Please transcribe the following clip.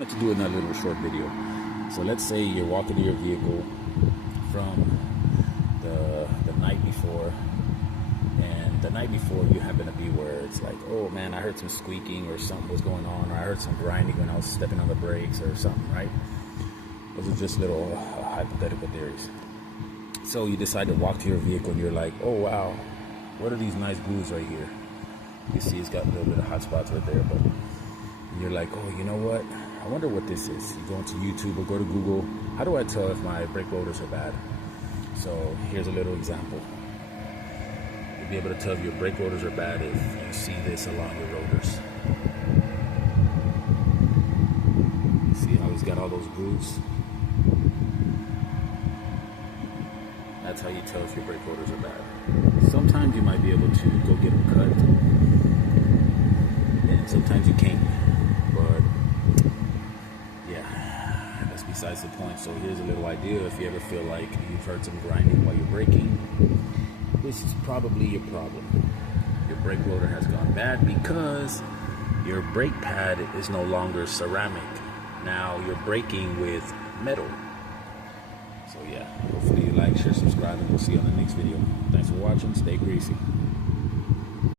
To do another little short video. So let's say you're walking to your vehicle from the night before, and the night before you happen to be where it's like, oh man, I heard some squeaking or something was going on, or I heard some grinding when I was stepping on the brakes or something, right? Those are just little hypothetical theories. So you decide to walk to your vehicle and you're like, oh wow, what are these nice grooves right here? You see it's got a little bit of hot spots right there, but you're like, oh, you know what? I wonder what this is. You go into YouTube or go to Google. How do I tell if my brake rotors are bad? So here's a little example. You'll be able to tell if your brake rotors are bad if you see this along your rotors. See how he's got all those grooves? That's how you tell if your brake rotors are bad. Sometimes you might be able to go get them cut, and sometimes you can't. But yeah, that's besides the point. So here's a little idea. If you ever feel like you've heard some grinding while you're braking, this is probably your problem. Your brake rotor has gone bad because your brake pad is no longer ceramic. Now you're braking with metal. So yeah, hopefully you like, share, subscribe, and we'll see you on the next video. Thanks for watching. Stay greasy.